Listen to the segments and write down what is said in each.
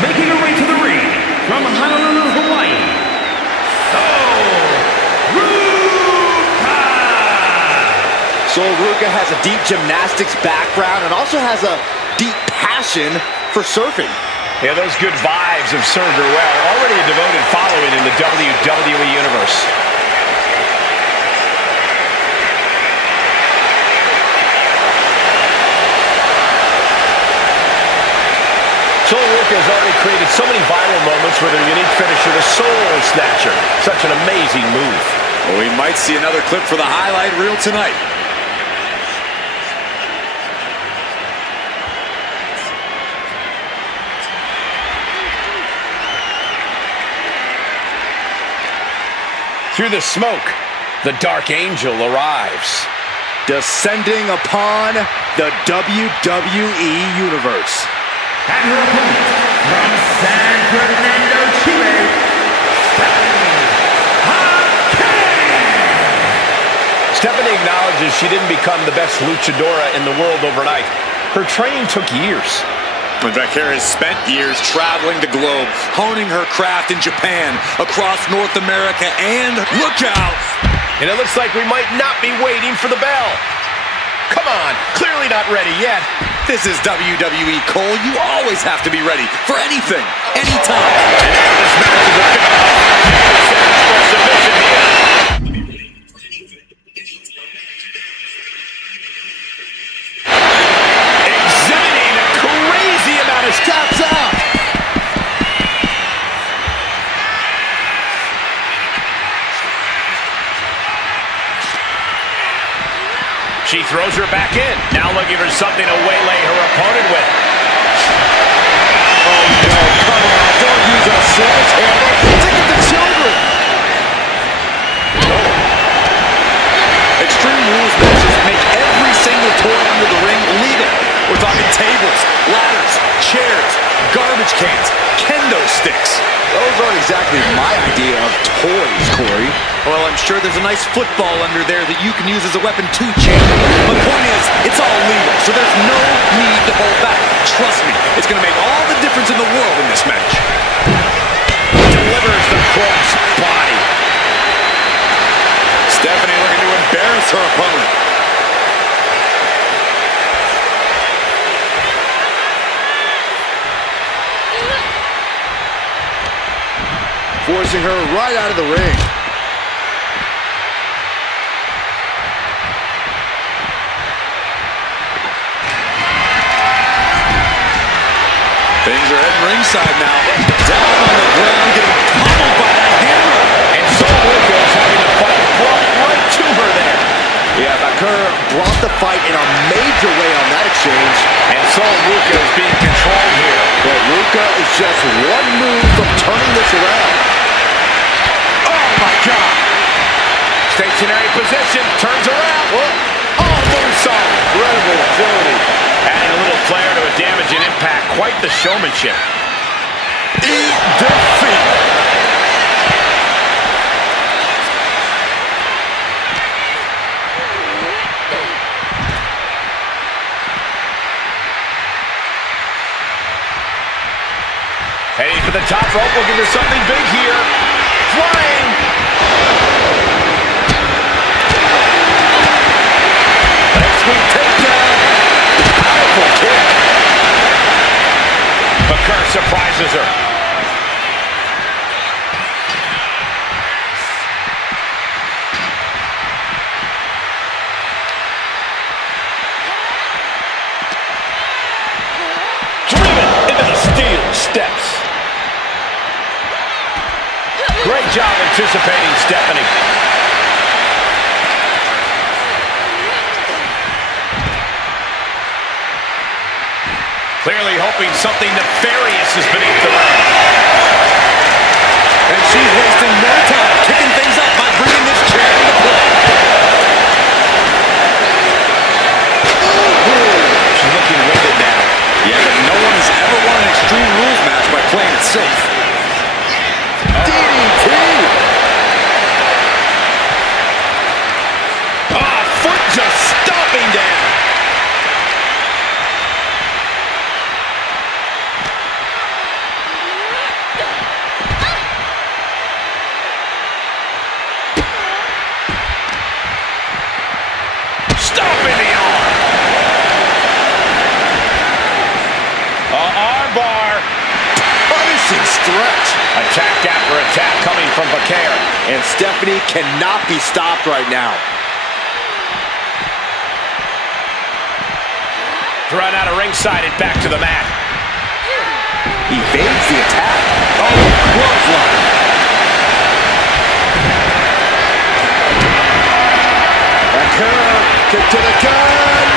making her way to the ring from Honolulu, Hawaii, Sol Ruca has a deep gymnastics background and also has a deep passion for surfing. Yeah, those good vibes have served her well. Already a devoted following in the WWE Universe. Sol Ruca has already created so many viral moments with her unique finisher, the Soul Snatcher. Such an amazing move. Well, we might see another clip for the highlight reel tonight. Through the smoke, the Dark Angel arrives. Descending upon the WWE Universe. and her opponent from San Fernando, Chile, Stephanie acknowledges she didn't become the best luchadora in the world overnight. Her training took years. In fact, Kara has spent years traveling the globe, honing her craft in Japan, across North America, and look out! And it looks like we might not be waiting for the bell. Come on, clearly not ready yet. This is WWE, Cole. You always have to be ready for anything, anytime. And now this match is a submission here. Exhibiting a crazy amount of steps out. She throws her back in. Now looking for something to waylay her opponent with. Oh no, come on, don't use a sledgehammer. Think of the children. Extreme Rules matches make every single toy under the ring legal. We're talking tables, ladders, chairs, garbage cans, kendo sticks. Those aren't exactly my idea of toys, Corey. Well, I'm sure there's a nice football under there that you can use as a weapon too, champ. My point is, it's all legal, so there's no need to hold back. Trust me, it's going to make all the difference in the world in this match. Delivers the cross body. Stephanie looking to embarrass her opponent. Forcing her right out of the ring. Things are heading ringside now. Down on the ground, getting pummeled by that hammer. And Sol Ruca is having the fight brought right to her there. Yeah, Bakur brought the fight in a major way on that exchange. And Sol Ruca is being controlled here. But Ruca is just one move from turning this around. Oh my God! Stationary position, turns around. Oh, moonsault. Incredible agility. Adding a little flair to a damaging impact. Quite the showmanship. Defeat. Heading for the top rope, looking for something big here. Flying. Leg sweep takedown. Powerful kick. Bakur surprises her. Driven into the steel steps. Great job anticipating Stephanie. Clearly hoping something nefarious is beneath the ring. And she's wasting no time kicking things up by bringing this chair into play. She's looking winded now. Yeah, but no one has ever won an Extreme Rules match by playing it safe. DDT. Foot just stomping down. stretch. Attack after attack coming from Bakar. And Stephanie cannot be stopped right now. Run out of ringside and back to the mat. Evades the attack. Oh, clothesline. Bakar, kick to the gun.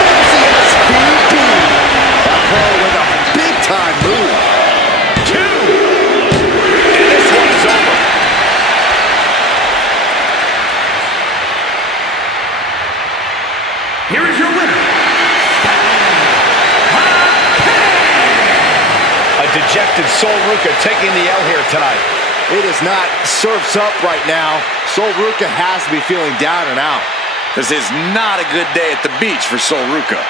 There's the SPP. Bakar with a big-time move. 2. And this one's over. Here is your winner. A dejected Sol Ruca taking the L here tonight. It is not surfs up right now. Sol Ruca has to be feeling down and out. This is not a good day at the beach for Sol Ruca.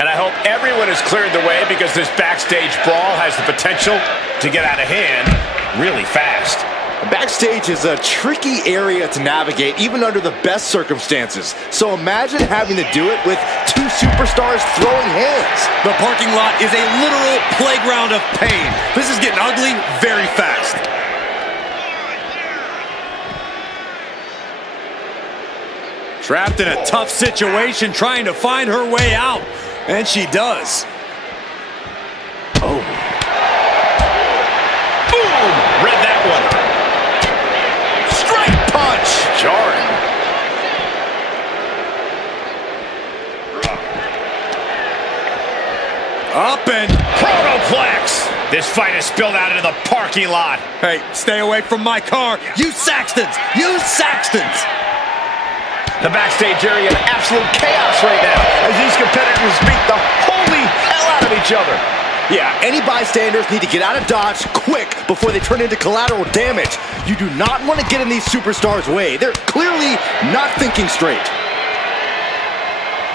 And I hope everyone has cleared the way because this backstage brawl has the potential to get out of hand really fast. Backstage is a tricky area to navigate, even under the best circumstances. So imagine having to do it with 2 superstars throwing hands. The parking lot is a literal playground of pain. This is getting ugly very fast. Trapped in a tough situation, trying to find her way out. And she does. Oh. Boom! Read that one. Straight punch. Jarring. Up and Chronoplex. This fight is spilled out into the parking lot. hey, stay away from my car. You Saxtons! You Saxtons! The backstage area in absolute chaos right now as these competitors beat the holy hell out of each other. Yeah, any bystanders need to get out of Dodge quick before they turn into collateral damage. You do not want to get in these superstars' way. They're clearly not thinking straight.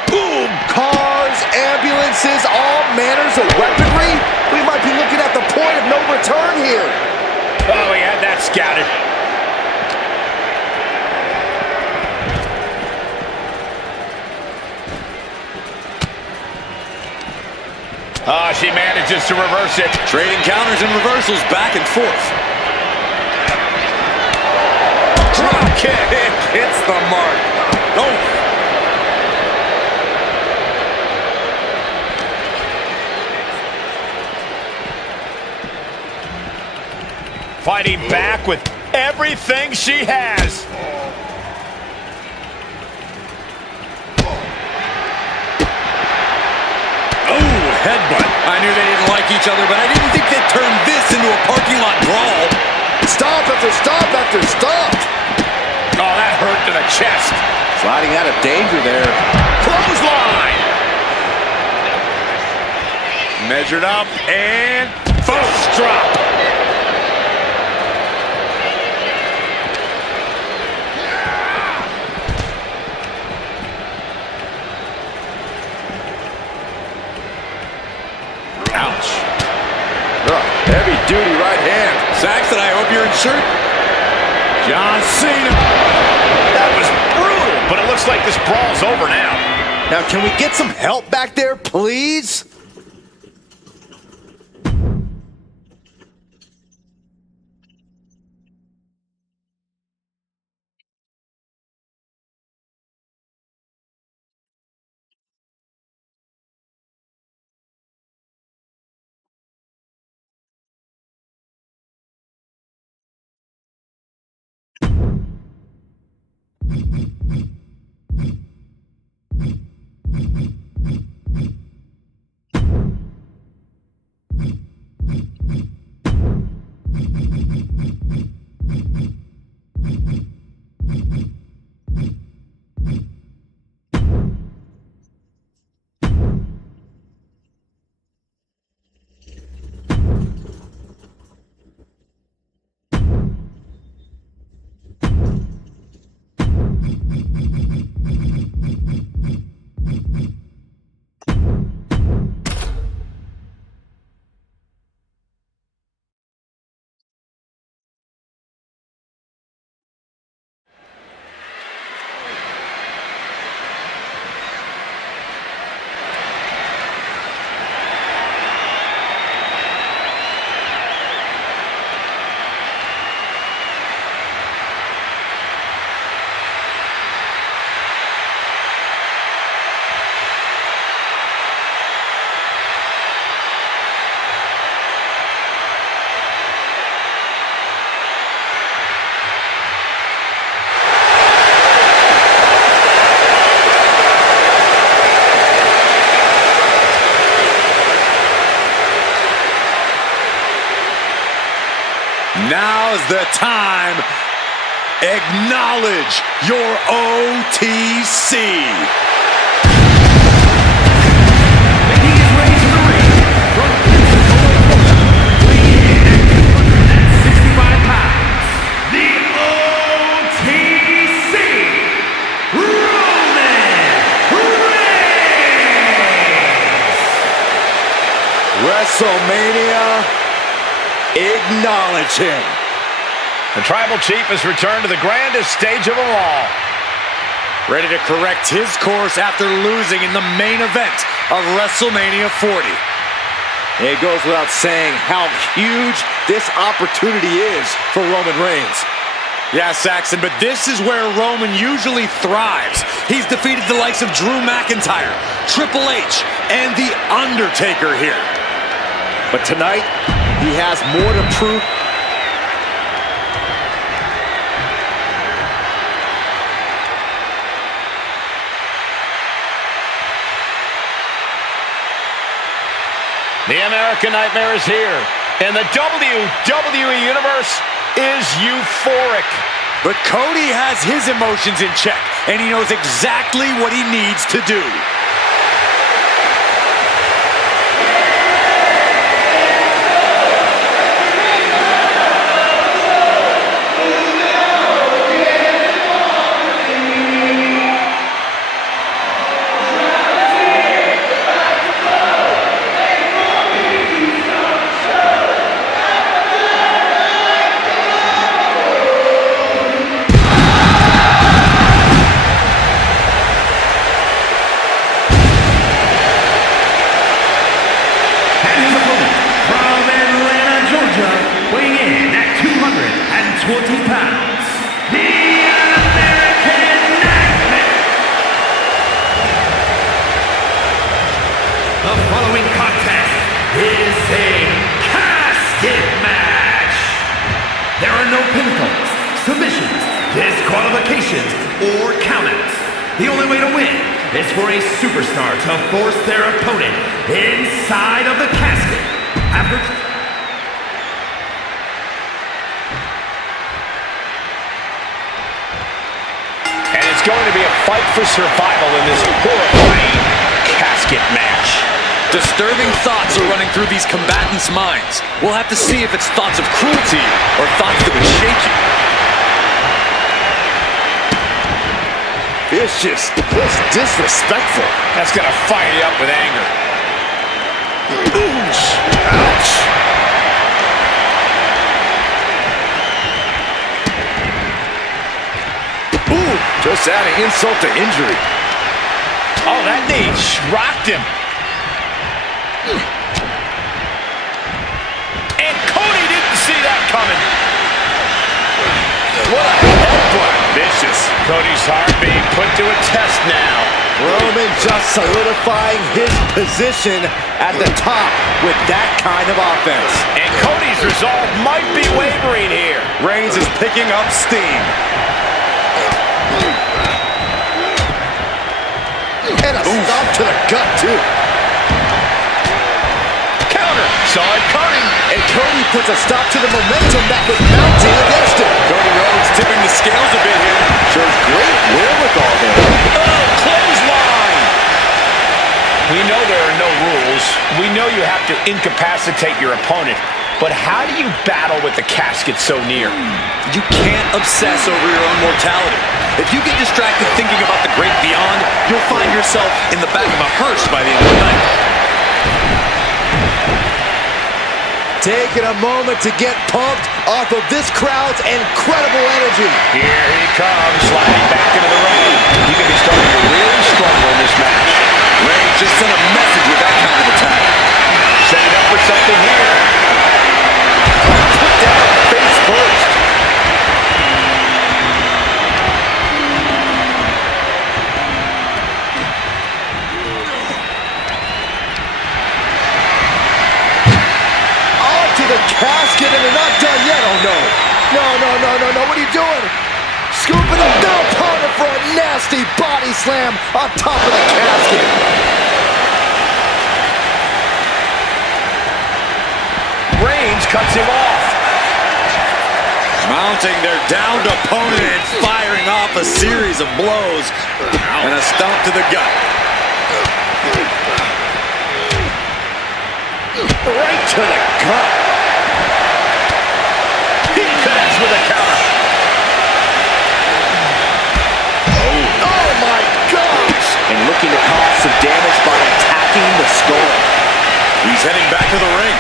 Boom! Cars, ambulances, all manners of weaponry. We might be looking at the point of no return here. Oh, we had that scouted. Oh, she manages to reverse it. Trading counters and reversals back and forth. Drop kick. Hits the mark. Oh. Fighting back with everything she has. Headbutt. I knew they didn't like each other, but I didn't think they'd turn this into a parking lot brawl. Stop after stop after stop. Oh, that hurt to the chest. Sliding out of danger there. Clothesline. Measured up and first drop. shirt. John Cena. That was brutal, but it looks like this brawl's over now. Now, can we get some help back there, please? Now's the time. Acknowledge your OTC. He is ready to the ring from Pensacola, weighing in at 265 pounds. The OTC, Roman Reigns. WrestleMania. Acknowledge him. The Tribal Chief has returned to the grandest stage of them all. Ready to correct his course after losing in the main event of WrestleMania 40. It goes without saying how huge this opportunity is for Roman Reigns. Yeah, Saxon, but this is where Roman usually thrives. He's defeated the likes of Drew McIntyre, Triple H, and The Undertaker here. But tonight, he has more to prove. The American Nightmare is here, and the WWE Universe is euphoric. But Cody has his emotions in check, and he knows exactly what he needs to do. Disqualifications or countouts. The only way to win is for a superstar to force their opponent inside of the casket. And it's going to be a fight for survival in this horrifying casket match. Disturbing thoughts are running through these combatants' minds. We'll have to see if it's thoughts of cruelty or thoughts that would shake you. Vicious, just disrespectful. That's gonna fire you up with anger. Ouch! Just adding insult to injury. Oh, that knee rocked him. And Cody didn't see that coming. What a headbutt. Vicious. Cody's heart being put to a test now. Roman just solidifying his position at the top with that kind of offense. And Cody's resolve might be wavering here. Reigns is picking up steam. And a stomp to the gut, too. Counter. Saw it coming. And Cody puts a stop to the momentum that was mounting against him. Cody Rhodes tipping the scales a bit here. Shows great wherewithal there. Oh, clothesline. We know there are no rules. We know you have to incapacitate your opponent. But how do you battle with the casket so near? You can't obsess over your own mortality. If you get distracted thinking about the great beyond, you'll find yourself in the back of a hearse by the end of the night. Taking a moment to get pumped off of this crowd's incredible energy. Here he comes, sliding back into the ring. He could be starting to really struggle in this match. Reigns just sent a message with that kind of attack. Setting up for something here. Put down face first. Onto the casket, and they're not done yet. Oh, no. No. What are you doing? Scooping him down, partner, for a nasty body slam on top of the casket. Reigns cuts him off. Mounting their downed opponent and firing off a series of blows. And a stomp to the gut. Right to the gut. He connects with a counter. Oh my gosh! And looking to cause some damage by attacking the skull. He's heading back to the ring.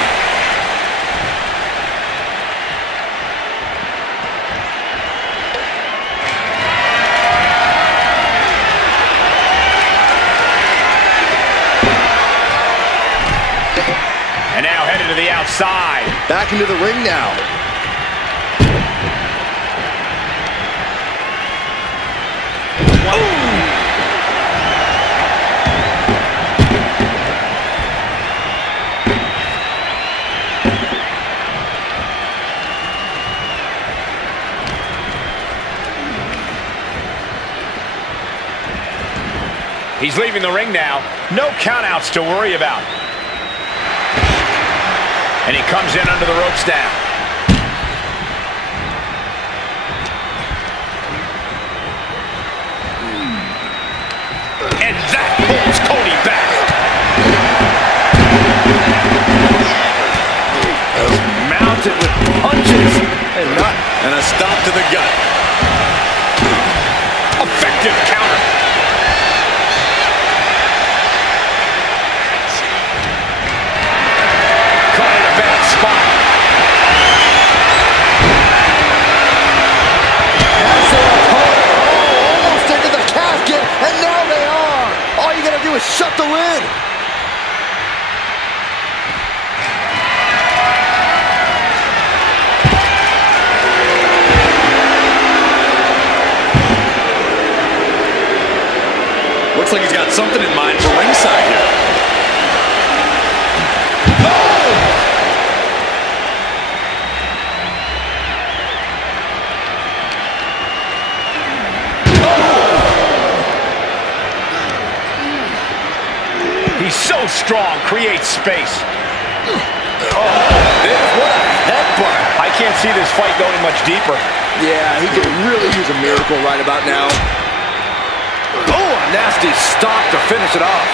And now headed to the outside. Back into the ring now. He's leaving the ring now. No countouts to worry about. And he comes in under the ropes now. And that pulls Cody back. Mounted with punches and not. And a stomp to the gut. Effective counter. Caught in a bad spot. Has their opponent almost into the casket, and now they are. All you gotta do is shut the lid. Looks like he's got something in mind for ringside here. He's so strong, creates space. What a headbutt. I can't see this fight going much deeper. Yeah, he could really use a miracle right about now. Oh, a nasty stop to finish it off.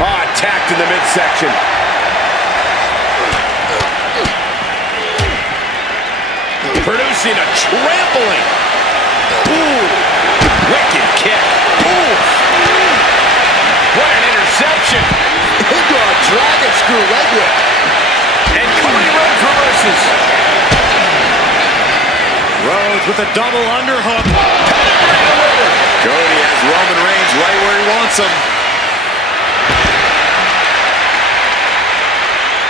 Attacked in the midsection. Producing a trampling. Ooh, wicked kick. Ooh. What an interception. Into a dragon screw leg whip. And Cody Rhodes reverses. Rhodes with a double underhook. Cody has Roman Reigns right where he wants him.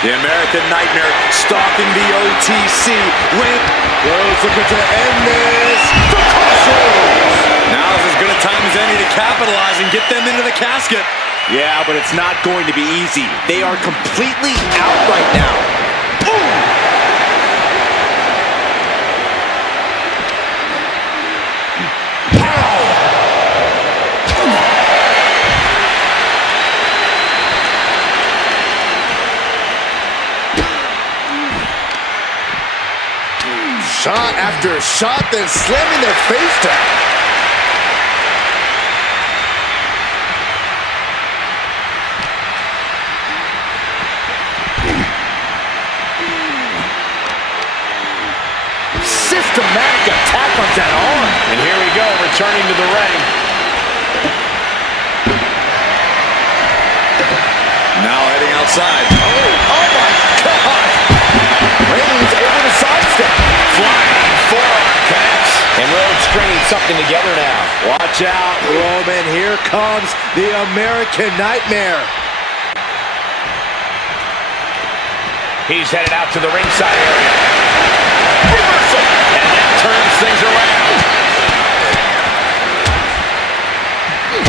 The American Nightmare stalking the OTC. Rhodes looking to end this. The crossroads. Now is as good a time as any to capitalize and get them into the casket. Yeah, but it's not going to be easy. They are completely out right now. Boom! Shot after shot, then slamming their face down. Systematic attack on that arm. And here we go, returning to the ring. Now heading outside. Oh my God! Reigns able to sidestep. Flying forearm connects. And Rhodes stringing something together now. Watch out, Roman. Here comes the American Nightmare. He's headed out to the ringside area. Reversal! And that turns things around.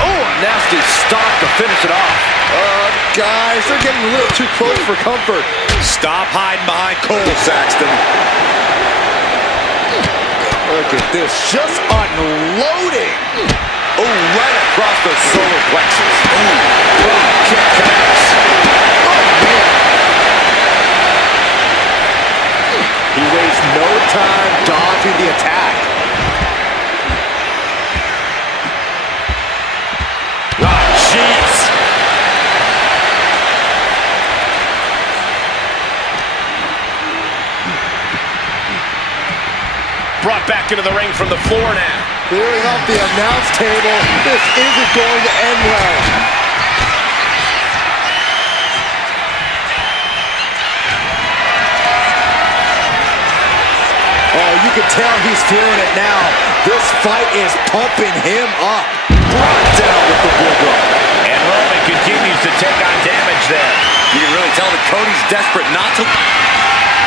Oh, a nasty stop to finish it off. Guys, they're getting a little too close for comfort. Stop hiding behind Cole, Saxton. Look at this, just unloading. Oh, right across the solar plexus. Oh, kick connects. Oh, man. He wastes no time dodging the attack. Oh, jeez. Brought back into the ring from the floor now. Clearing off the announce table. This isn't going to end well. Oh, you can tell he's feeling it now. This fight is pumping him up. Brought down with the bulldog. And Roman continues to take on damage there. You can really tell that Cody's desperate not to.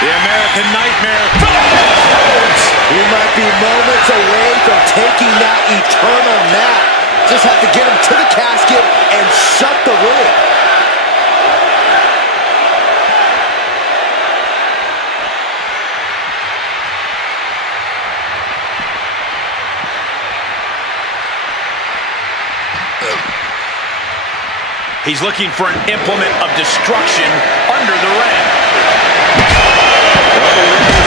The American Nightmare. He might be moments away from taking that eternal nap. Just have to get him to the casket and shut the lid. He's looking for an implement of destruction under the ring.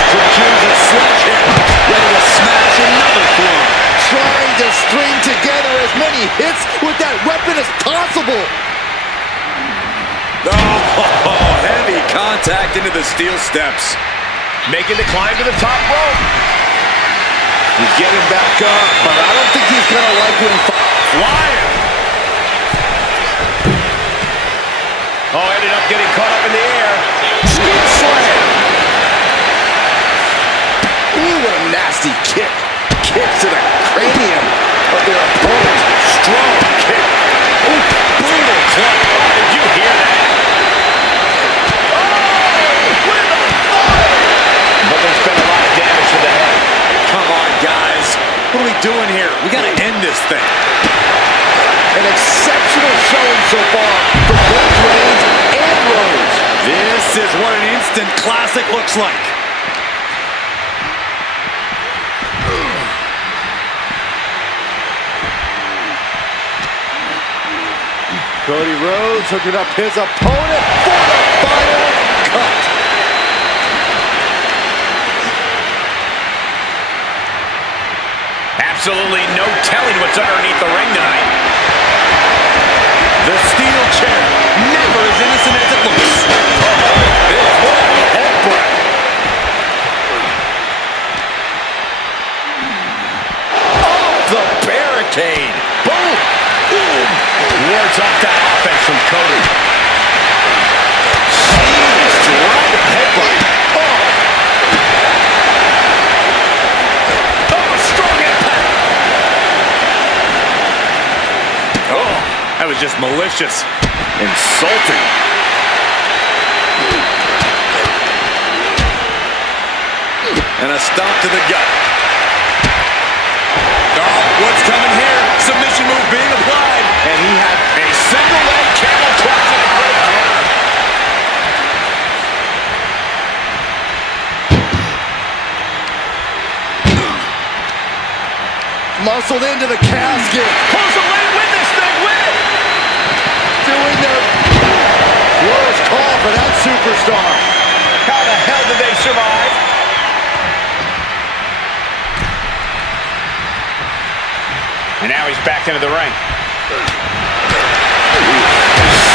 Procures a sledgehammer, ready to smash another throne. Trying to string together as many hits with that weapon as possible. Oh, heavy contact into the steel steps. Making the climb to the top rope. He's getting back up, but I don't think he's going to like what he Flyer. Oh, ended up getting caught up in the air. Scoop slam. Ooh, what a nasty kick. Kick to the cranium of their opponent. Strong kick. Ooh, brutal club. Did you hear that? But there's been a lot of damage to the head. Come on, guys. What are we doing here? We got to end this thing. An exceptional showing so far for both Reigns and Rhodes. This is what an instant classic looks like. Cody Rhodes hooking up his opponent for the final cut. Absolutely no telling what's underneath the ring tonight. The steel chair, never as innocent as it looks. What a headbutt. Off the barricade. Boom. Boom. Wards off that offense from Cody. Jeez, driving headbutt. Oh. is just malicious. Insulting. And a stomp to the gut. Oh, what's coming here? Submission move being applied. And he had a single leg camel clutch and a great counter. Muscled into the casket. Pulls away with this thing, win it! Doing the close call for that superstar. How the hell did they survive? And now he's back into the ring.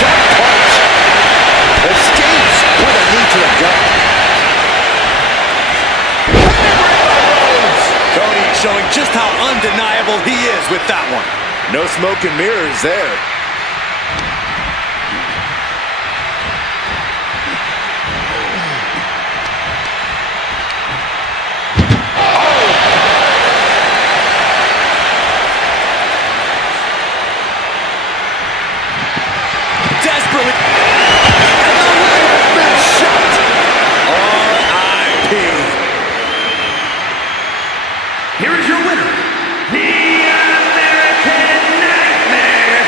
Shot punch. Escapes with a knee to the gut. Cody showing just how undeniable he is with that one. No smoke and mirrors there. Desperately. Been shot. R.I.P. Here is your winner, the American Nightmare,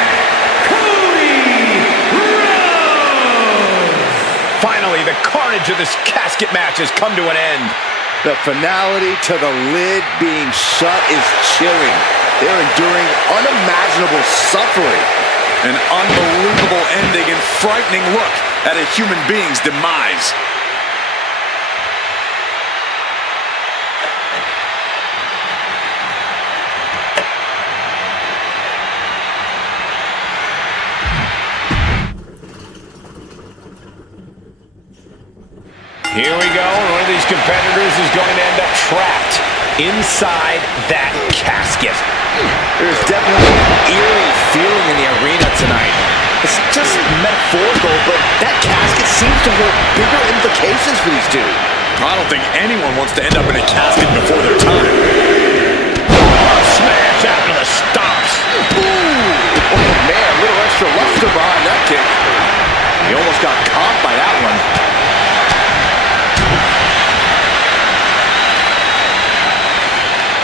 Cody Rhodes. Finally, the carnage of this casket match has come to an end. The finality to the lid being shut is chilling. They're enduring unimaginable suffering. An unbelievable ending and frightening look at a human being's demise. Here we go. One of these competitors is going to end up trapped inside that casket. There's definitely an eerie feeling in the arena tonight. It's just metaphorical, but that casket seems to hold bigger implications for these two. I don't think anyone wants to end up in a casket before their time. Smash out to the stomps. Ooh! Oh, man, a little extra luster behind that kick. He almost got caught by that one.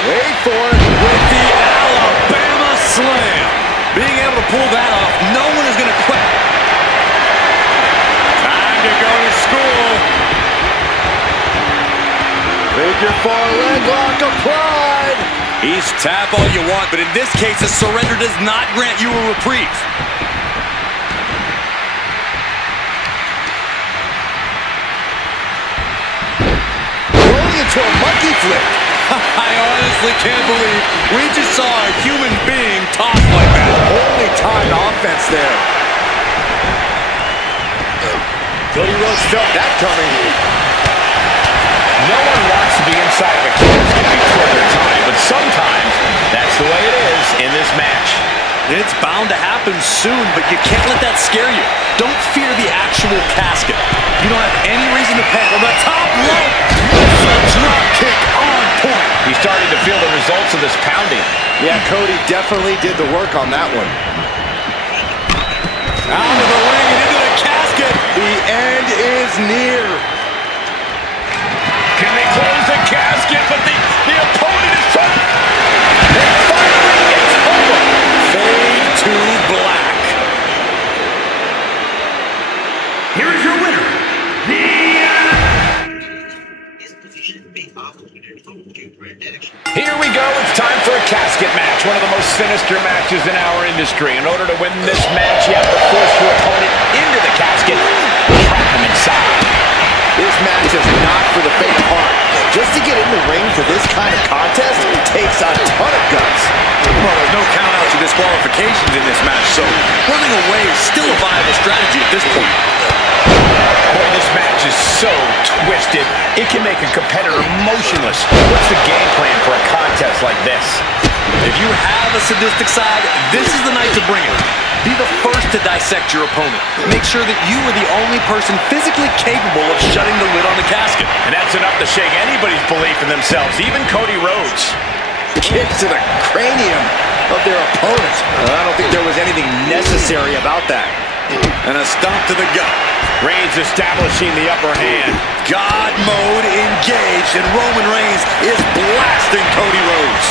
Wait for it. With the Alabama Slam. Being able to pull that off, no one is going to quit. Time to go to school. Figure four leg lock applied. East tap all you want, but in this case, a surrender does not grant you a reprieve. Rolling into a monkey flip. I honestly can't believe we just saw a human being tossed like that. Only timed offense there. Cody Rhodes felt that coming. No one wants to be inside of a casket before their time, but sometimes that's the way it is in this match. It's bound to happen soon, but you can't let that scare you. Don't fear the actual casket. You don't have any reason to panic. On the top rope, drop kick on point. He's starting to feel the results of this pounding. Yeah, Cody definitely did the work on that one. Out of the ring and into the casket. The end is near. Can they close the casket? But the opponent is trying. And finally, it's over. Fade to black. Here is your winner, Here we go. It's time for a casket match. One of the most sinister matches in our industry. In order to win this match, you have to force your opponent into the casket and trap him inside. This match is not for the faint of heart. Just to get in the ring for this kind of contest takes a ton of guts. Well, there's no countouts or disqualifications in this match, so running away is still a viable strategy at this point. Boy, this match is so twisted, it can make a competitor motionless. What's the game plan for a contest like this? If you have a sadistic side, this is the night to bring it. Be the first to dissect your opponent. Make sure that you are the only person physically capable of shutting the lid on the casket. And that's enough to shake anybody's belief in themselves, even Cody Rhodes. Kick to the cranium. of their opponent. I don't think there was anything necessary about that. And a stomp to the gut. Reigns establishing the upper hand. God mode engaged, and Roman Reigns is blasting Cody Rhodes.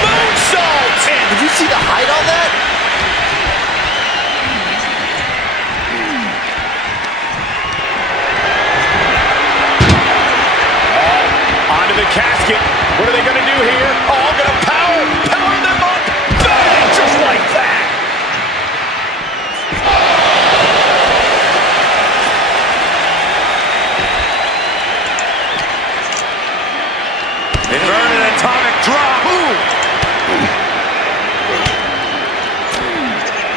Moonsault! Man, did you see the height on that? Onto the casket. What are they going to do here? Oh, going to power them up. Bang! Just like that. Inverted atomic drop.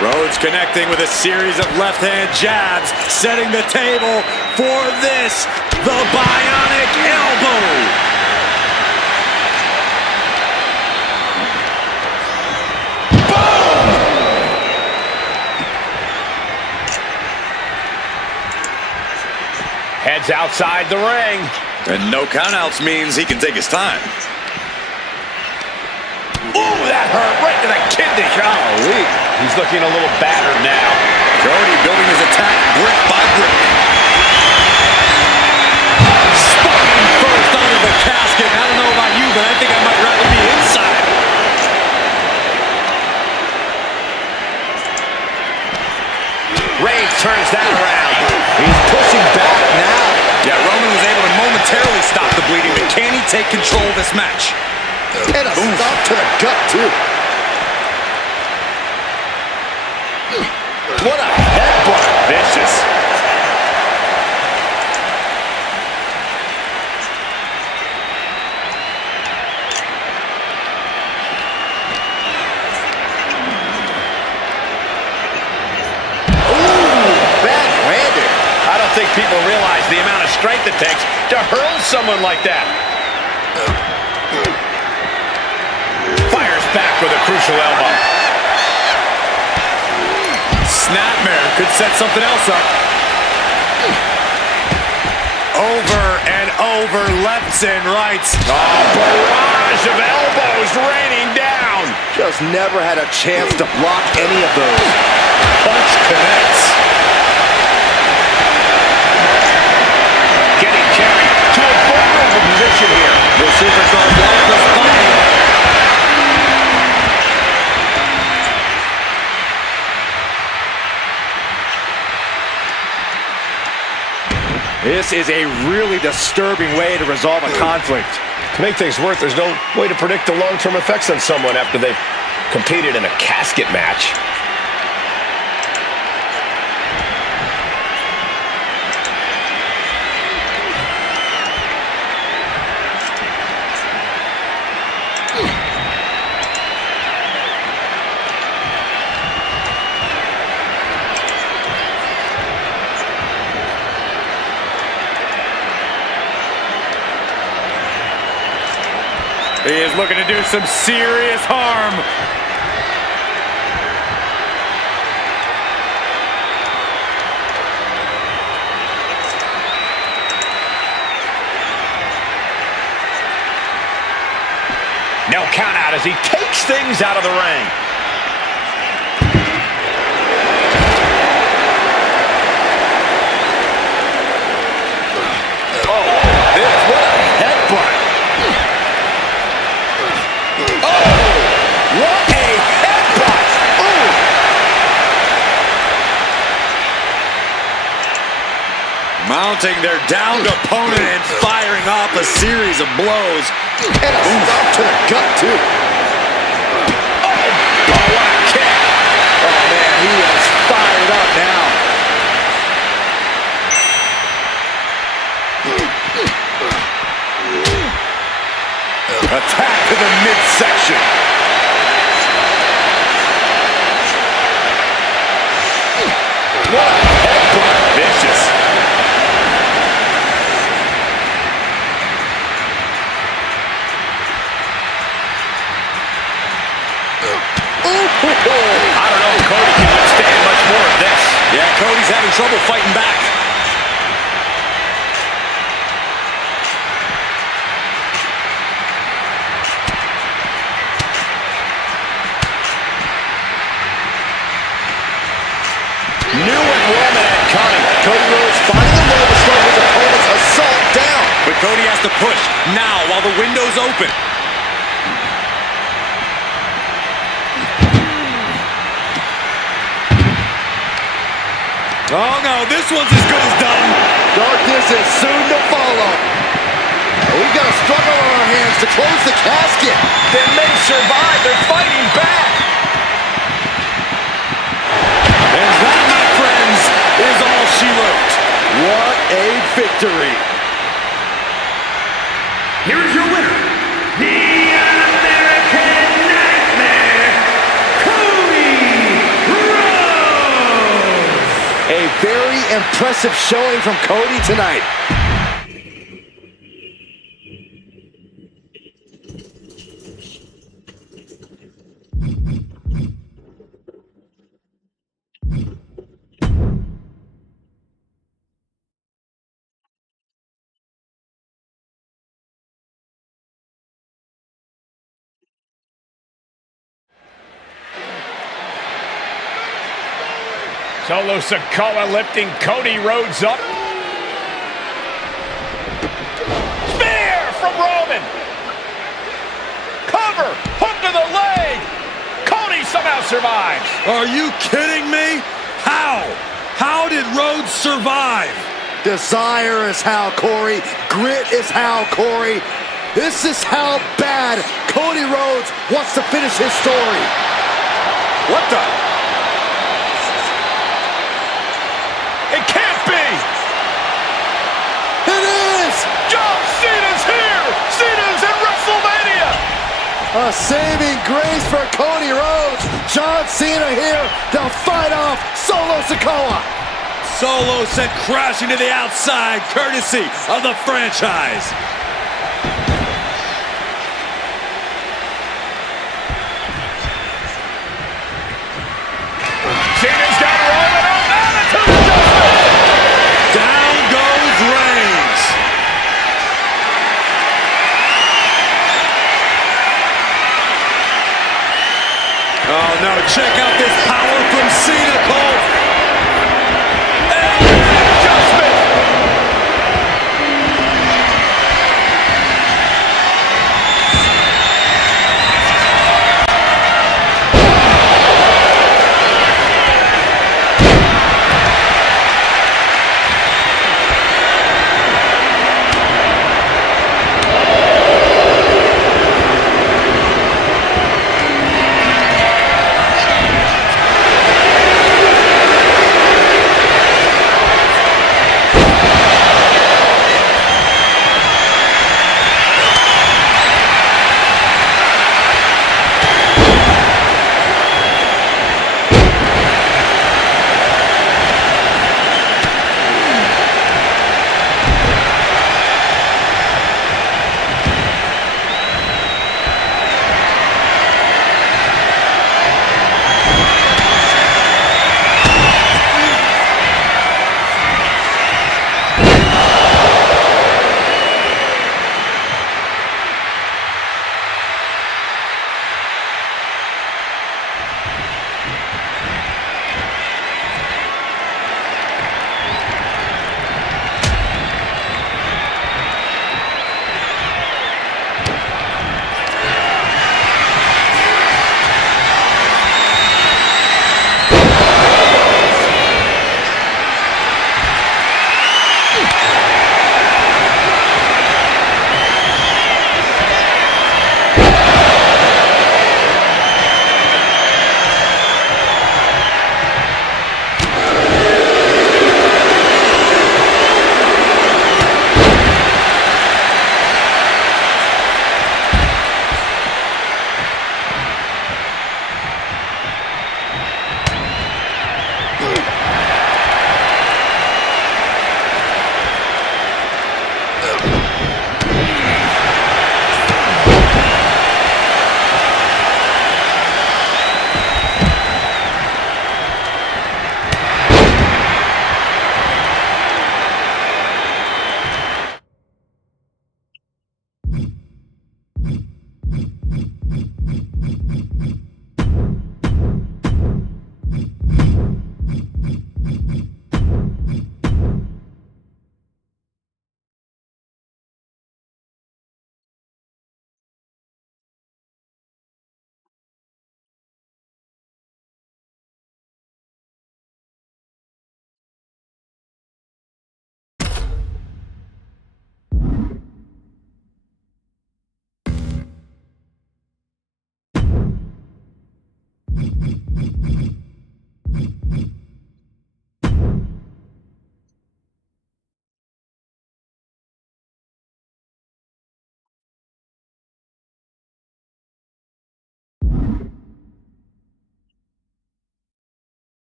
Rhodes connecting with a series of left-hand jabs, setting the table for this, the bionic elbow. Heads outside the ring. And no countouts means he can take his time. Ooh, that hurt right to the kidney. Golly. He's looking a little battered now. Cody building his attack brick by brick. Spine first onto the casket. I don't know about you, but I think I might rather be inside. Reigns turns that around. He's pushing back now. Yeah, Roman was able to momentarily stop the bleeding, but can he take control of this match? And a stomp to the gut, too. What a headbutt. Vicious. Backhanded. I don't think people realize the amount of strength it takes to hurl someone like that. Fires back with a crucial elbow. Snapmare could set something else up. Over and over, lefts and rights. Oh, barrage of elbows raining down. Just never had a chance to block any of those. Punch connects. Getting carried to a vulnerable position here. The superstar's lifeless body. This is a really disturbing way to resolve a conflict. To make things worse, there's no way to predict the long-term effects on someone after they've competed in a casket match. He is looking to do some serious harm. No count out as he takes things out of the ring. Mounting their downed opponent and firing off a series of blows. And a stomp to the gut, too. Oh, what a kick. Oh, man, he is fired up now. Attack to the midsection. What a headbutt. Vicious. I don't know if Cody can withstand much more of this. Yeah, Cody's having trouble fighting back. Cody has to push now while the window's open. Oh no, this one's as good as done. Darkness is soon to follow. We've got a struggle on our hands to close the casket. They may survive. They're fighting back. And that, my friends, is all she wrote. What a victory. Here is your winner, the American Nightmare, Cody Rhodes. A very impressive showing from Cody tonight. Solo Sikoa lifting Cody Rhodes up. Spear from Roman. Cover. Hook to the leg. Cody somehow survives. Are you kidding me? How? How did Rhodes survive? Desire is how, Corey. Grit is how, Corey. This is how bad Cody Rhodes wants to finish his story. What the? It can't be! It is! John Cena's here! Cena's in WrestleMania! A saving grace for Cody Rhodes. John Cena here to fight off Solo Sikoa. Solo sent crashing to the outside, courtesy of the franchise. Cena's got Roman on attitude adjustment! Down goes Reigns. Oh no, check out this power from Cena, Cole. Adjustment!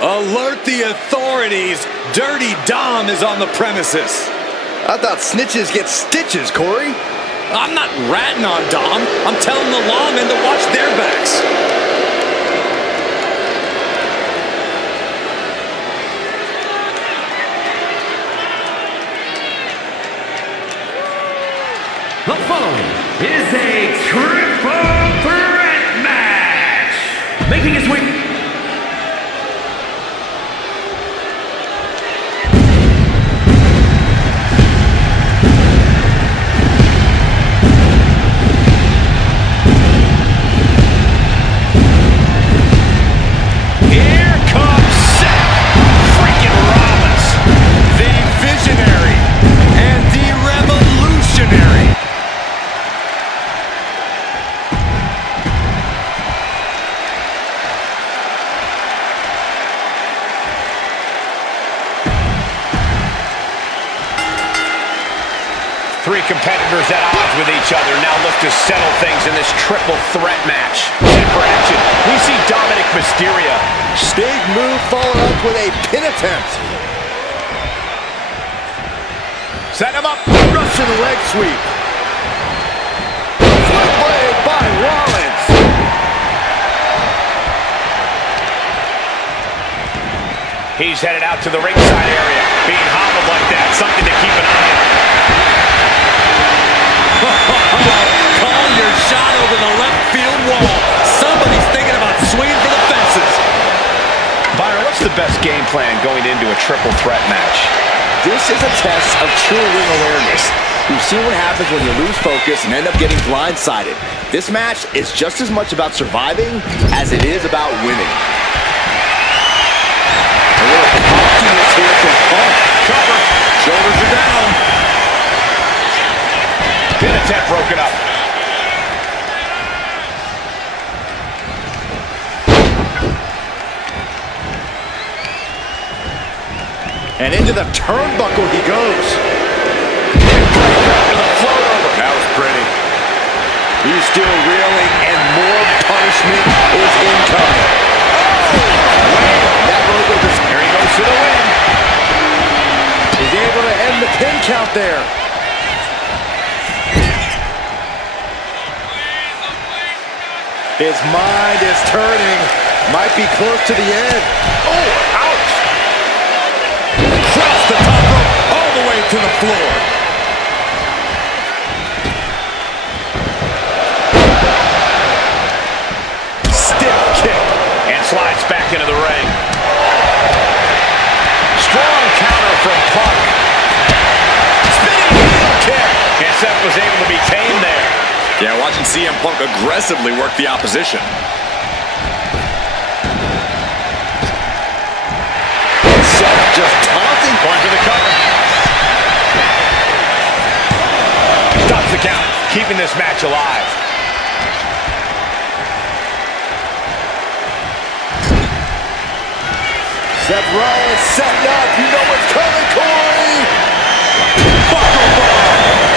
Alert the authorities. Dirty Dom is on the premises. I thought snitches get stitches, Corey. I'm not ratting on Dom. I'm telling the lawmen to watch their backs. The following is a triple threat match. Making his way. Here comes Seth freaking Rollins, the visionary and the revolutionary. Three competitors at odds with each other now look to settle things in this triple threat match. Set for action. We see Dominic Mysterio. Big move followed up with a pin attempt. Set him up. Russian leg sweep. Flip blade by Rollins. He's headed out to the ringside area. Being hobbled like that, something to keep an eye on. Call your shot over the left field wall. Somebody's thinking about swinging for the fences. Byron, what's the best game plan going into a triple threat match? This is a test of true ring awareness. We've seen what happens when you lose focus and end up getting blindsided. This match is just as much about surviving as it is about winning. A little cockiness here from Punk. Cover. Shoulders are down. Pin attempt broken up. And into the turnbuckle he goes. That was pretty. He's still reeling, and more punishment is incoming. That logo just... Here he goes to the win. He's able to end the pin count there. His mind is turning. Might be close to the end. Oh, ouch. Cross the top rope all the way to the floor. Stiff kick. And slides back into the ring. Strong counter from Punk. Spinning heel kick. And Seth was able to be tamed there. Yeah, watching CM Punk aggressively work the opposition. Seth just taunting. Going for the cover. Stops the count. Keeping this match alive. Seth Rollins setting up. You know what's coming, Corey. Buckle bomb.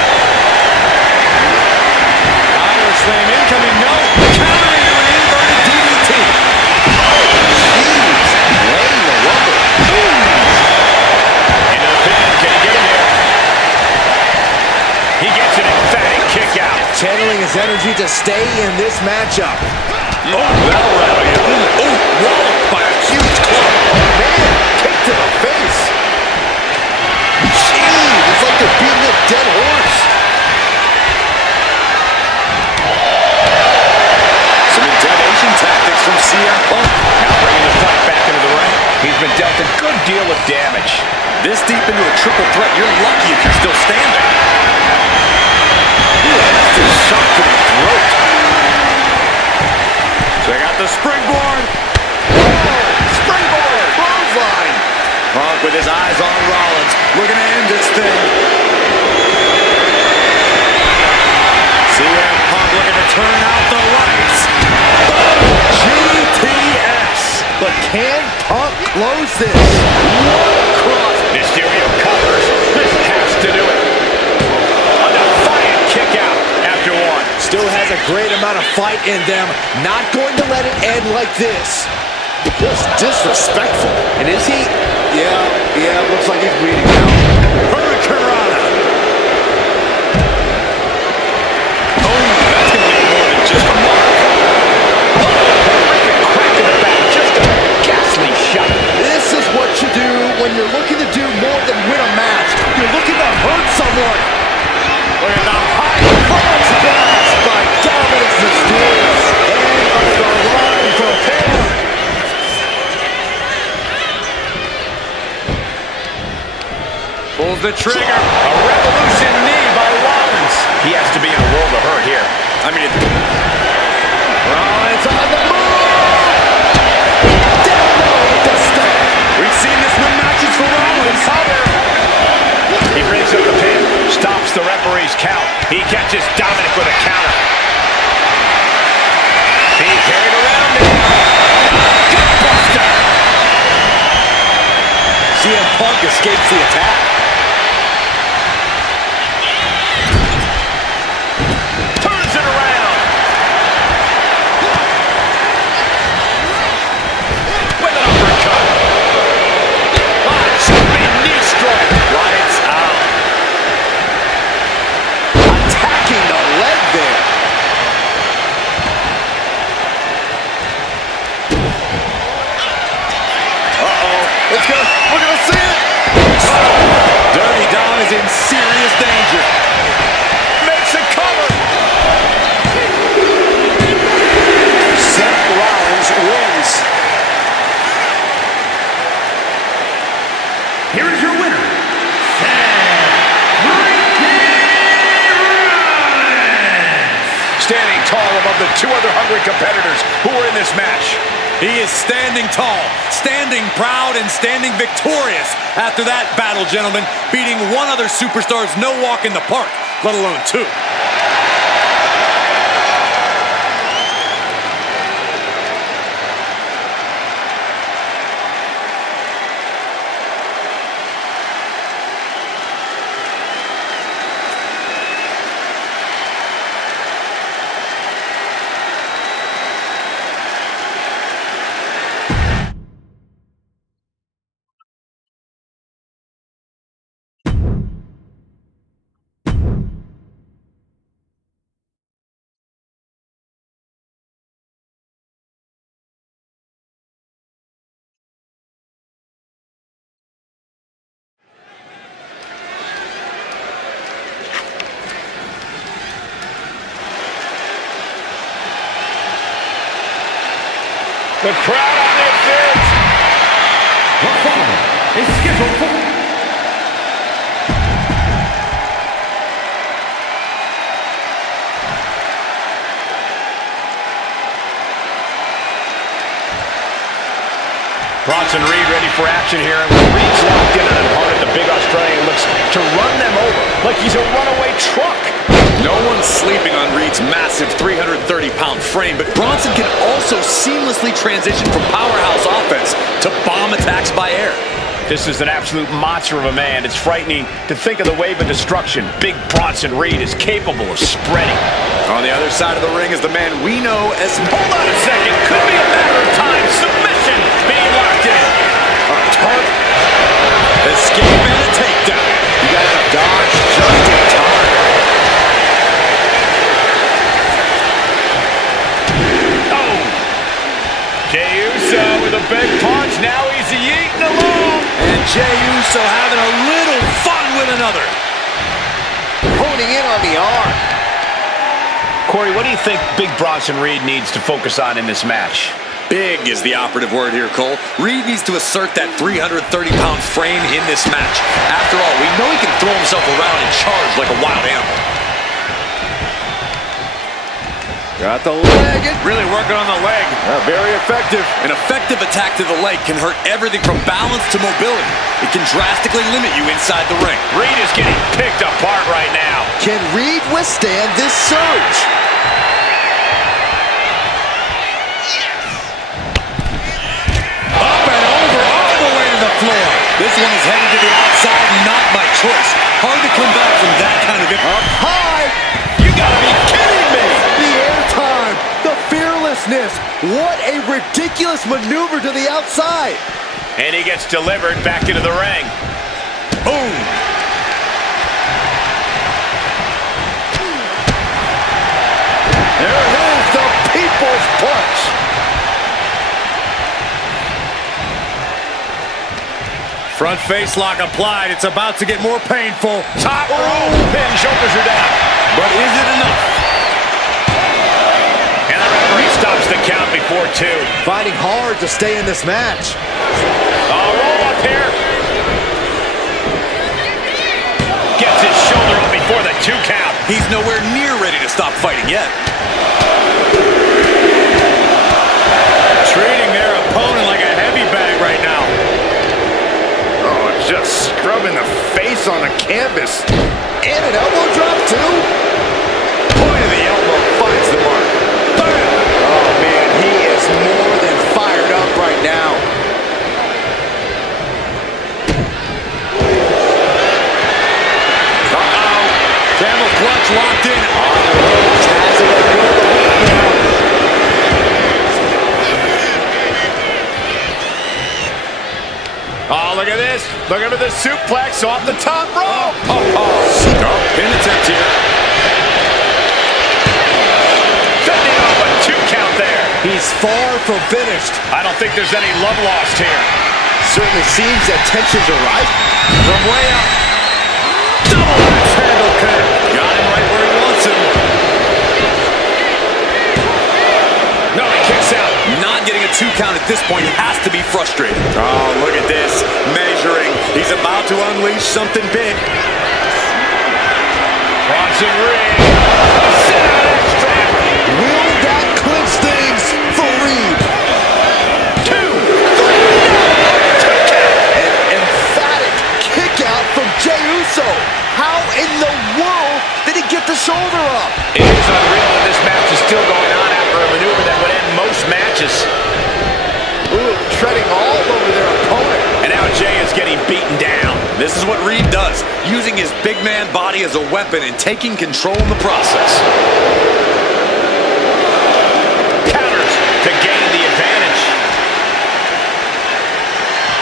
Irish slam incoming. No. Counter into an inverted DDT. Jeez. Laying the rubber. Into the pin. Can he get him here? He gets an emphatic kick out. Channeling his energy to stay in this matchup. Oh, that'll rattle you. Oh, walloped by a huge club. Man, kick to the face. Jeez, it's like they're beating a dead horse. Some intimidation tactics from CM Punk. Now bringing the fight back into the ring. He's been dealt a good deal of damage. This deep into a triple threat, you're lucky if you're still standing. Ooh, that's just shot to the throat. Check out the springboard. Springboard, clothesline. Punk with his eyes on Rollins, looking to end this thing. CM Punk looking to turn out the lights. GTS. But can Punk close this? What a cross. Mysterio covers. This has to do it. A defiant kick out after one. Still has a great amount of fight in them. Not going to let it end like this. Just disrespectful. And is he? Yeah, looks like he's bleeding now. Hurricanrana. Oh, that's going to be more than just a mark. Horrific crack in the back. Just a ghastly shot. This is what you do when you're looking to do more than win a match. You're looking to hurt someone. Look at the high cross blast by Dominic Mysterio. End of the line for a pin. Pulls the trigger. A revolution knee by Rollins. He has to be in a world of hurt here. I mean, Rollins on the move. Down low with the stomp. we've seen this win matches for Rollins. He brings up the pin. Stops the referee's count. He catches Dominic with a counter. He carried around it. Gutbuster. CM Punk escapes the attack. Turns it around. With an uppercut. Spin knee strike. Lights out. Attacking the leg there. We're gonna see it. Dirty Don is in serious danger. Makes a cover. Seth Rollins wins. Here is your winner, Standing tall above the two other hungry competitors who were in this match. He is standing tall, standing proud, and standing victorious after that battle, gentlemen, beating one other superstar's no walk in the park, let alone two. The crowd on their feet. The following is scheduled for Bronson Reed ready for action here. And when Reed's locked in on an opponent, the big Australian looks to run them over like he's a runaway truck. No one's sleeping on Reed's massive 330-pound frame, but Bronson can also seamlessly transition from powerhouse offense to bomb attacks by air. This is an absolute monster of a man. It's frightening to think of the wave of destruction Big Bronson Reed is capable of spreading. On the other side of the ring is the man we know as... Hold on a second. Could be a matter of time. Submission being locked in. A tart. Escape and a takedown. You got to dodge just in time. Oh! Jey Uso with a big punch. Now he's eating along. And Jey Uso having a little fun with another. Honing in on the arm. Corey, what do you think Big Bronson Reed needs to focus on in this match? Big is the operative word here, Cole. Reed needs to assert that 330-pound frame in this match. After all, we know he can throw himself around and charge like a wild animal. Got the leg. Really working on the leg. Very effective. An effective attack to the leg can hurt everything from balance to mobility. It can drastically limit you inside the ring. Reed is getting picked apart right now. Can Reed withstand this surge? Up and over, all the way to the floor. This one is headed to the outside, not by choice. Hard to come back from that kind of... Up high. You gotta be kidding me! The airtime. The fearless ridiculousness. What a ridiculous maneuver to the outside. And he gets delivered back into the ring. Boom. There it is, the People's Punch. Front face lock applied. It's about to get more painful. Top rope pin, shoulders are down. But is it enough? And the referee stops the count before 2. Fighting hard to stay in this match. Roll up here. Gets his shoulder up before the 2 count. He's nowhere near ready to stop fighting yet. Treating their opponent like a heavy bag right now. Oh, just scrubbing the face on the canvas. And an elbow drop, too. Point of the elbow finds the mark. Bam! Oh, man, he is more than fired up right now. Camel clutch locked in. On the ropes, has it a good look now. Oh, look at this. Look at the suplex off the top rope. Pin attempt here. Fending off a 2 count there. He's far from finished. I don't think there's any love lost here. Certainly seems that tensions are rising. From way up. Double axe handle connect. Got him right where he wants him. No, he kicks out. Not getting a 2 count at this point has to be frustrating. Oh, look at this. Measuring. He's about to unleash something big. Bronson Reed. Sit out extra. Will that clinch things for Reed? 2, 3. An emphatic kick out from Jey Uso. How in the world did he get the shoulder up? It is unreal that this match is still going on after a maneuver that would end most matches. Ooh, treading all over their opponent. And now Jey is getting beaten down. This is what Reed does, using his big man body as a weapon and taking control in the process. Counters to gain the advantage.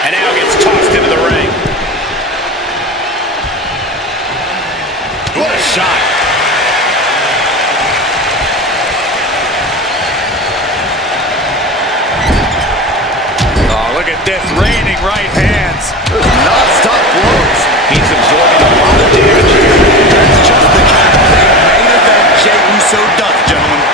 And now gets tossed into the ring. What a shot. Oh, look at this, raining right hands. Non-stop blows. He's absorbing a lot of damage. That's just the kind of thing main event Jey Uso does, gentlemen.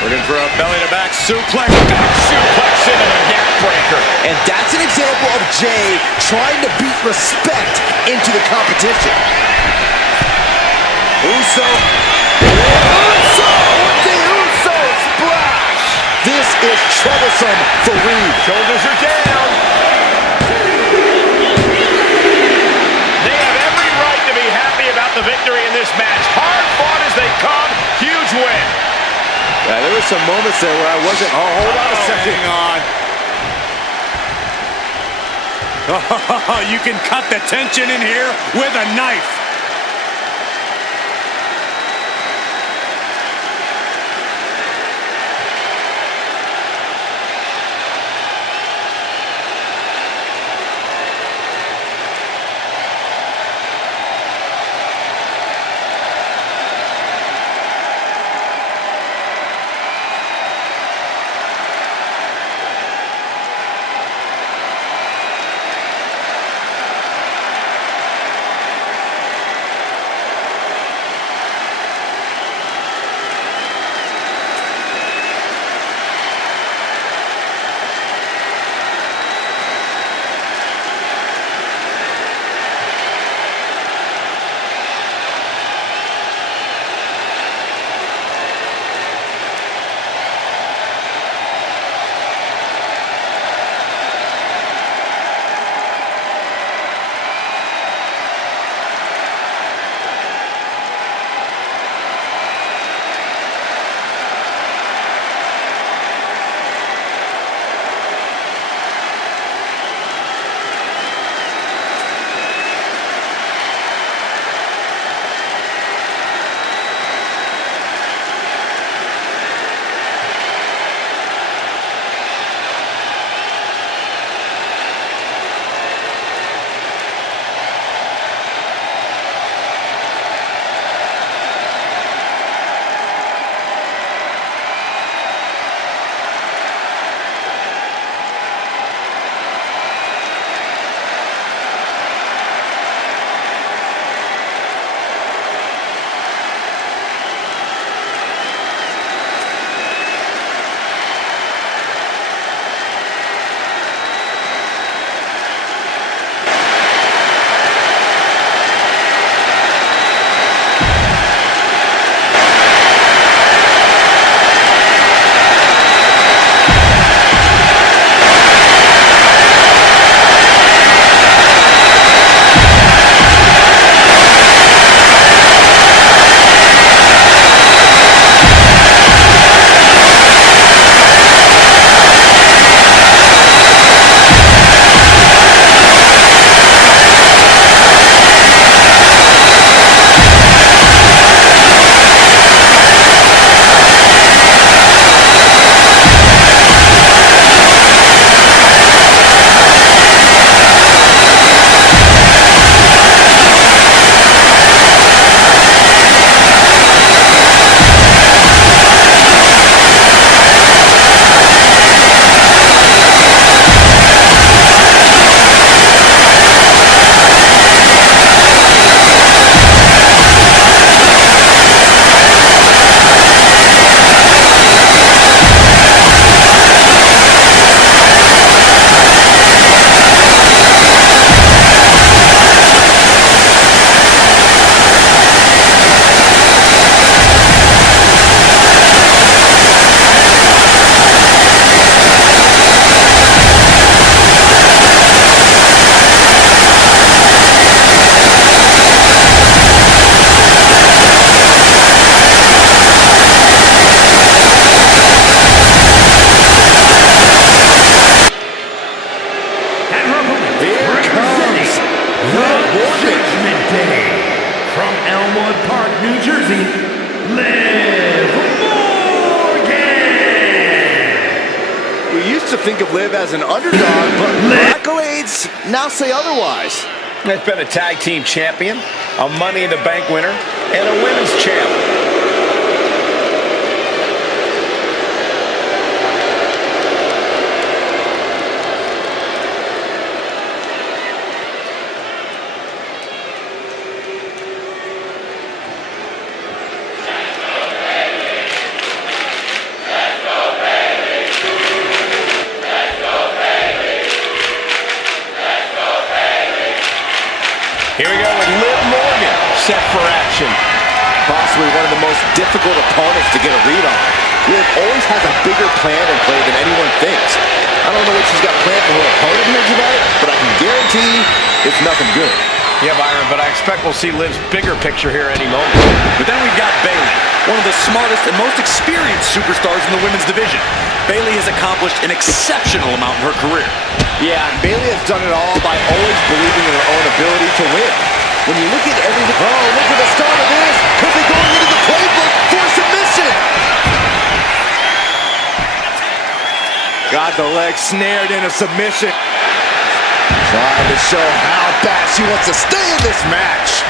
Looking for a belly-to-back suplex. Back suplex into the neck breaker. And that's an example of Jey trying to beat respect into the competition. Uso. Uso with the Uso splash. This is troublesome for Reed. Shoulders are down. They have every right to be happy about the victory in this match. Hard fought as they come. Huge win. Yeah, there were some moments there where I wasn't. Oh, hold on a second. Hang on. You can cut the tension in here with a knife. used to think of Liv as an underdog, but accolades now say otherwise. It's been a tag team champion, a Money in the Bank winner, and a women's champ. Here we go with Liv Morgan, set for action. Possibly one of the most difficult opponents to get a read on. Liv always has a bigger plan in play than anyone thinks. I don't know what she's got planned for her opponent here tonight, but I can guarantee it's nothing good. Yeah, Byron, but I expect we'll see Liv's bigger picture here any moment. But then we've got Bayley, one of the smartest and most experienced superstars in the women's division. Bayley has accomplished an exceptional amount in her career. Yeah, Bayley has done it all by always believing in her own ability to win. When you look at everything, oh, look at the start of this. Could be going into the playbook for submission. Got the leg snared in a submission. Trying to show how bad she wants to stay in this match.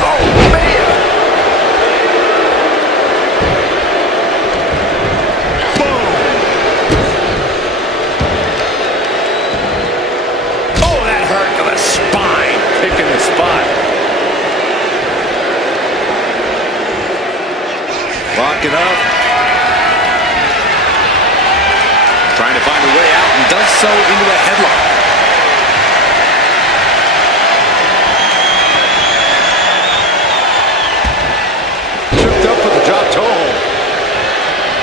Oh, man. Boom. Oh, that hurt to the spine. Picking the spot. Lock it up. Trying to find a way out and does so into a headlock. Tripped up with the drop toe hold.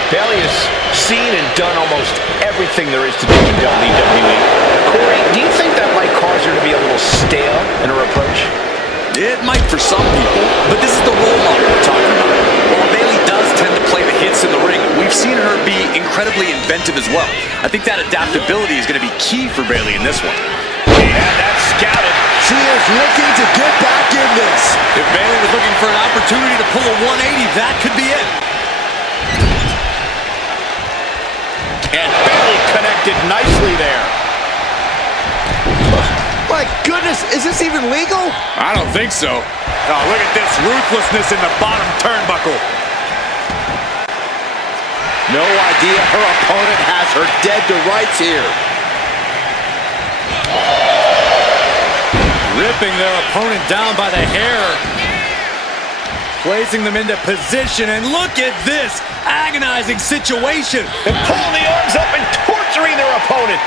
Bayley has seen and done almost everything there is to do in WWE. Corey, do you think that might cause her to be a little stale in her approach? It might for some people, but this is the role model we're talking about. While Bayley does tend to play the hits in the ring, we've seen her be incredibly inventive as well. I think that adaptability is going to be key for Bayley in this one. Yeah, that's scouted. She is looking to get back in this. If Bayley was looking for an opportunity to pull a 180, that could be it. And Bayley connected nicely there. My goodness, is this even legal? I don't think so. Oh, look at this ruthlessness in the bottom turnbuckle. No idea her opponent has her dead to rights here. Ripping their opponent down by the hair. Placing them into position, and look at this agonizing situation. And pulling the arms up and torturing their opponent.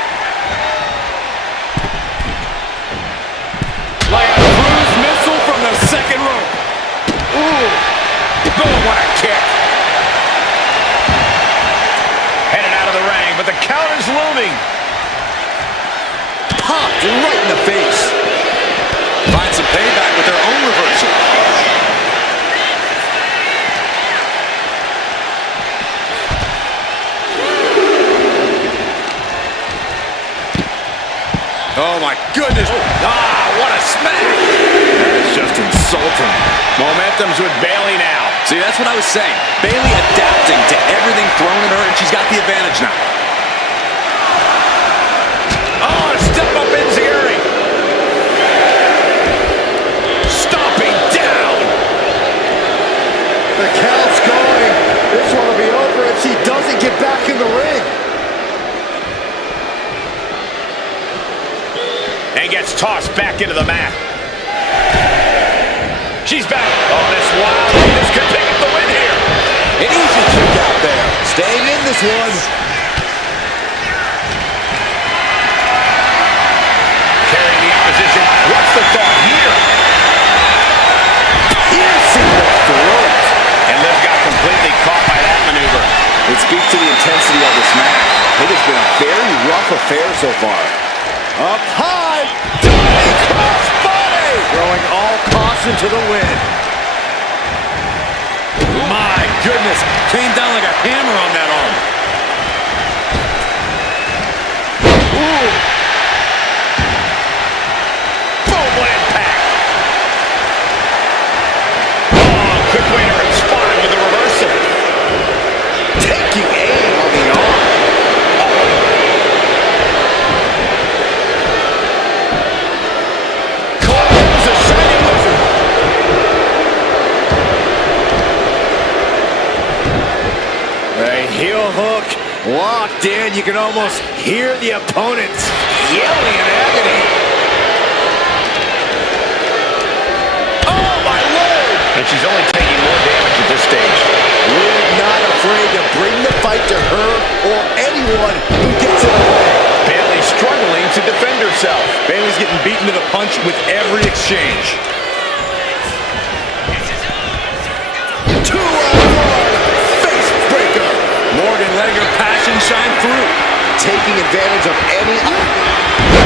Like a cruise missile from the second rope. Ooh. Boom, what a kick. Headed out of the ring, but the counter's looming. Popped right in the face. Find some payback with their own reversal. Oh my goodness. Ah, what a smack. That's just insulting. Momentum's with Bayley now. See, that's what I was saying. Bayley adapting to everything thrown at her, and she's got the advantage now. Oh, a step up enziguri. Stomping down. The count's going. This one will be over if she doesn't get back in the ring. And gets tossed back into the mat. She's back. Oh, this wild. This could pick up the win here. An easy kick out there. Staying in this one. Carrying the opposition. What's the thought here? Instant throat. And Liv got completely caught by that maneuver. It speaks to the intensity of this match. It has been a very rough affair so far. Up high. Diving crossbody. Throwing all caution to the wind. My goodness. Came down like a hammer on that arm. Ooh. Boom, what impact. Oh, quick way to respond with the reversal. Heel hook locked in. You can almost hear the opponents yelling in agony. Oh, my Lord! And she's only taking more damage at this stage. We're not afraid to bring the fight to her or anyone who gets in the way. Bayley struggling to defend herself. Bayley's getting beaten to the punch with every exchange. 2-on-1 face breaker. Morgan letting her passion shine through. Taking advantage of any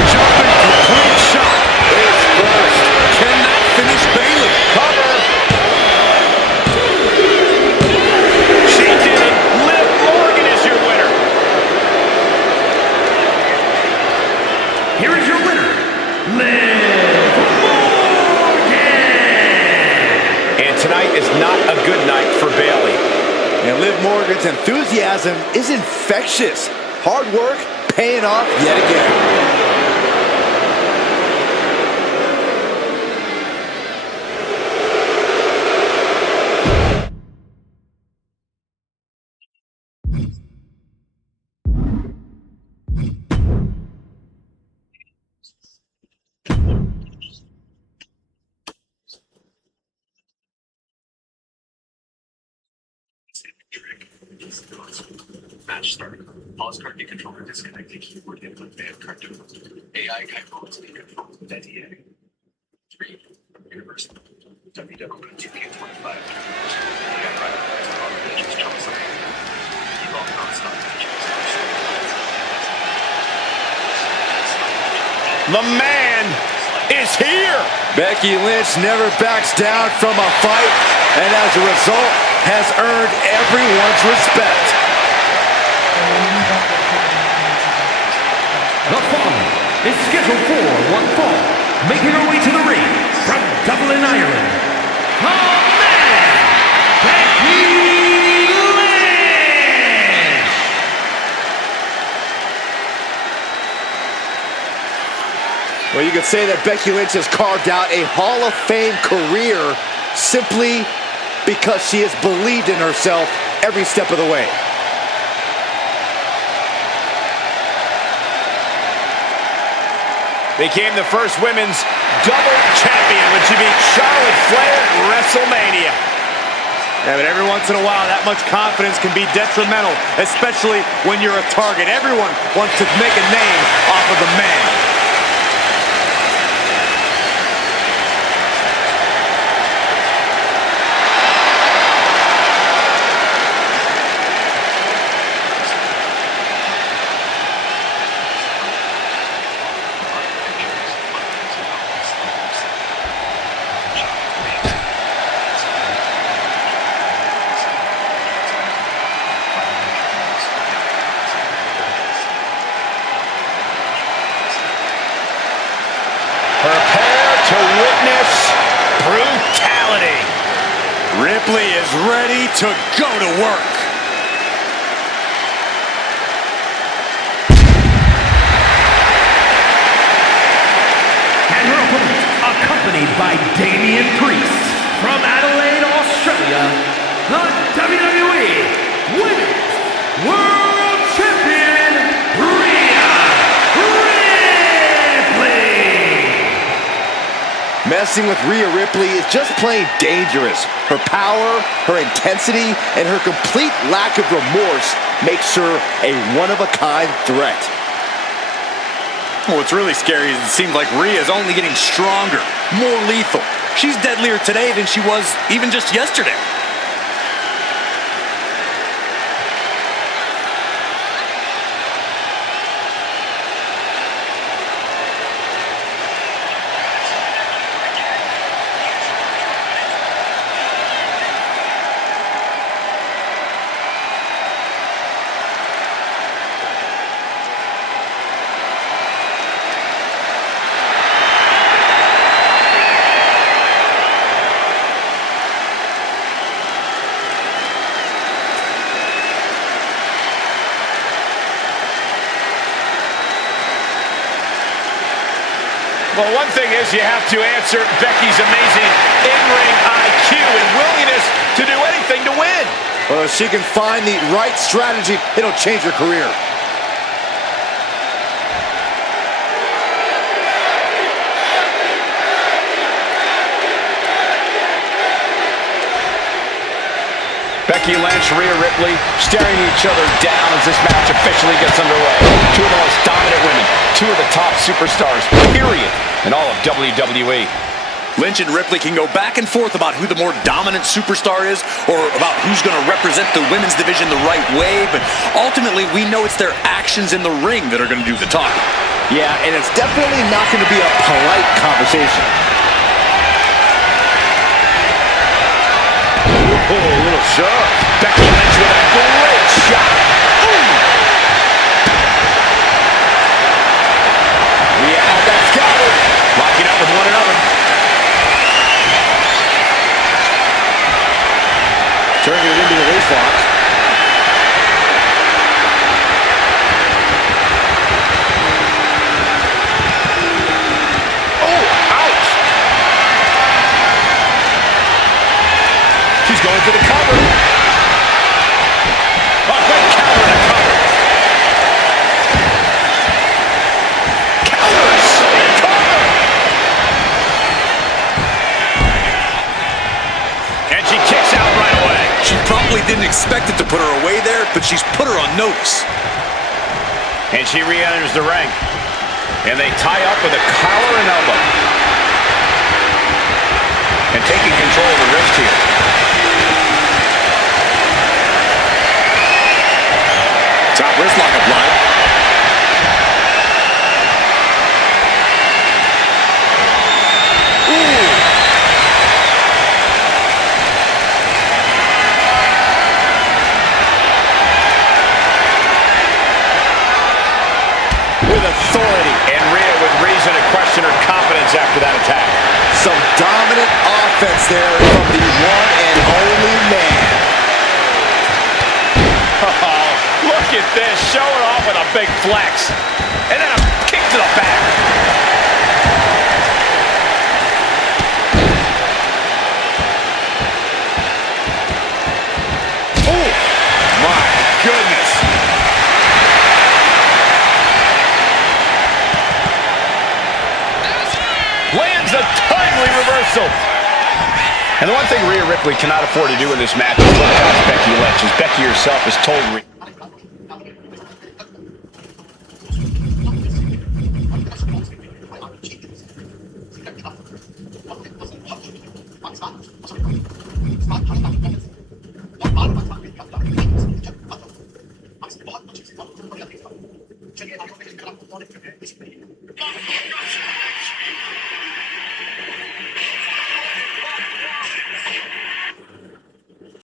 Jumping complete shot. is first. Can that finish Bayley? Cover. She did it. Liv Morgan is your winner. Here is your winner, Liv Morgan. And tonight is not a good night for Bayley. And Liv Morgan's enthusiasm is infectious. Hard work paying off yet again. Match started. Pause card controller disconnected. Keyboard input fan card AI controls and controls with NDA. 3. Universal. WWE 2K25. AI prioritized all religious choices. Evolve non-stop matches. The man is here. Becky Lynch never backs down from a fight, and as a result, has earned everyone's respect. The following is scheduled for one fall, making her way to the ring from Dublin, Ireland, the man, Becky Lynch! Well, you could say that Becky Lynch has carved out a Hall of Fame career simply because she has believed in herself every step of the way. Became the first women's double champion when she beat Charlotte Flair at WrestleMania. Yeah, but every once in a while, that much confidence can be detrimental, especially when you're a target. Everyone wants to make a name off of the man. Prepare to witness brutality. Ripley is ready to go to work. And her opponent, accompanied by Damian Priest from Adelaide, Australia, the WWE Women's World Champion, Rhea Ripley! Messing with Rhea Ripley is just plain dangerous. Her power, her intensity, and her complete lack of remorse makes her a one-of-a-kind threat. What's really scary is it seems like Rhea is only getting stronger, more lethal. She's deadlier today than she was even just yesterday. Well, one thing is you have to answer Becky's amazing in-ring IQ and willingness to do anything to win. Well, there's if she can find the right strategy, it'll change her career. Becky Lynch, Rhea Ripley staring each other down as this match officially gets underway. Two of the most dominant women, two of the top superstars, period, in all of WWE. Lynch and Ripley can go back and forth about who the more dominant superstar is or about who's going to represent the women's division the right way, but ultimately we know it's their actions in the ring that are going to do the talking. Yeah, and it's definitely not going to be a polite conversation. Oh, a little shove. Becky Lynch with a great shot. Ooh. Yeah, that's covered. Locking up with one another. Turning it into the waist lock. Oh, ouch. She's going for the cover. Oh, great counter and a cover. Counters. Cover. And she kicks out right away. She probably didn't expect it to put her away there, but she's put her on notice. And she re-enters the ring. And they tie up with a collar and elbow. And taking control of the wrist here. Top wrist lock applied. With authority. And Rhea with reason to question her confidence after that attack. Some dominant offense there from the one and only man. Oh, look at this. Showing off with a big flex. And then a kick to the back. Oh, my goodness. Lands a timely reversal. And the one thing Rhea Ripley cannot afford to do in this match is look past Becky Lynch, as Becky herself has told Rhea.